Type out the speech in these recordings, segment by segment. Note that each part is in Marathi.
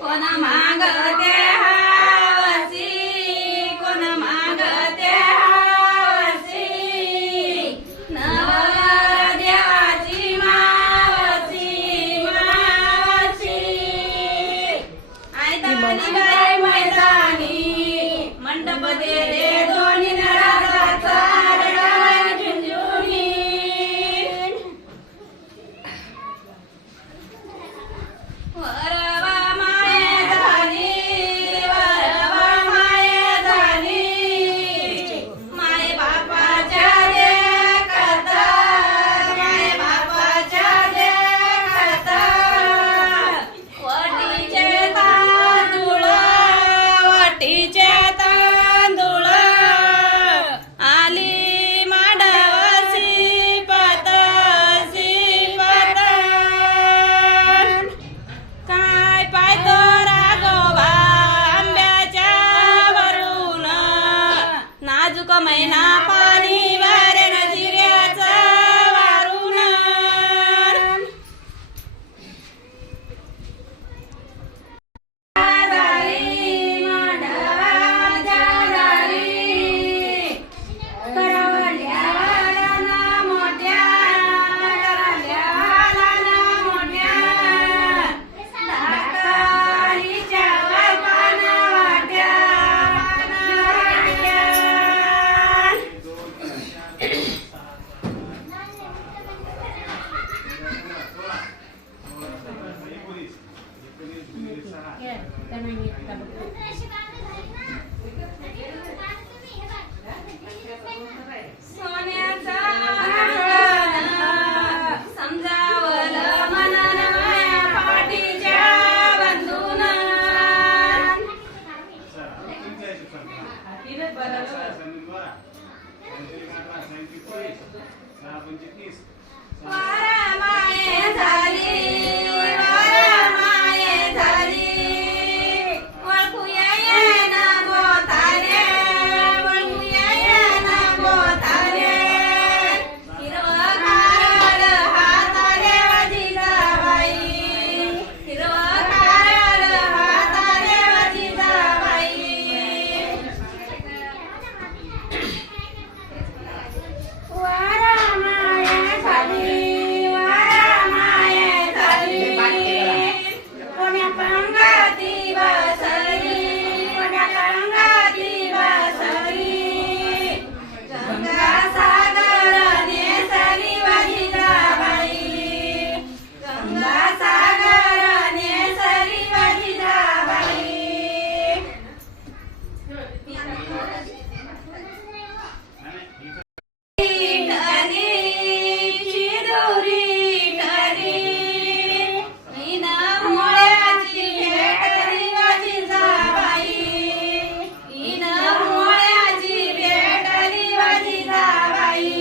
कोण मागते हावसी, कोण मागते हावसी, नवर देवाची मावसी मावसी. आयतानी बाई मैदानी मंडप दे रे दोन्ही नळाचा रडाय झुंझुनी. वरवा माये झाली, वरवा माये झाली, माये बापाच्या देखत, माये बापाच्या देखत. वटीचे तांदूळ, वटीचे तांदूळ, आली मांडवसी पत शिपत. काय पायतो राघोबा आंब्याच्या वरून, नाजूक मैना पाणी वारेन जिऱ्याचं वारून. दारी मांडवाच्या दारी, करावल्या वालाना मोठ्या, करावल्या वालाना मोठ्या. धाकाळीच्या पाना वाट्या, पाना वाट्या. सोन्याचा समजावलं मनन माया पाठीच्या बंधून. वारा माये झाली, वारा माये झाली, वळखूया येना बोथारे, वळखूया येना बोथारे. हिरवं कारल हाताले जिजाबाई, हिरवं कारल हाताले जिजाबाई. वारा माये झाली, वारा माये झाली, कोण्या पंगती बसली, कोण्या पंगती बसली. गंगा सागर नेसली जिजाबाई, गंगा सागर नेसली जिजाबाई. विठ्ठली शिदोरी ठरी, मीन मोळ्याची भेटली जिजाबाई, मीन मोळ्याची भेटली जिजाबाई.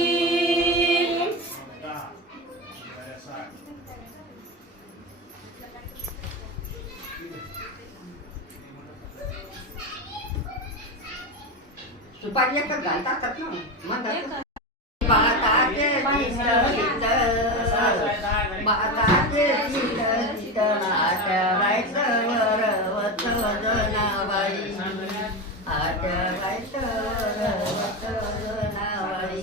सुपारी एक घालतात ना म्हणतात. बाताचे चित, बाताचे चित, आठवायचं वरवत जनाबाई, आठवायचं वरवत जनाबाई.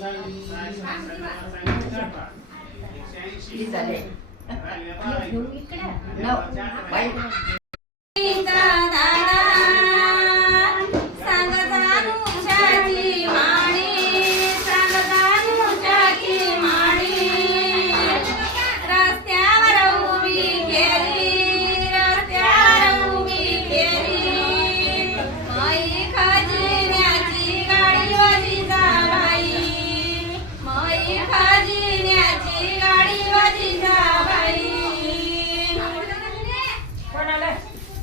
झाले. बाई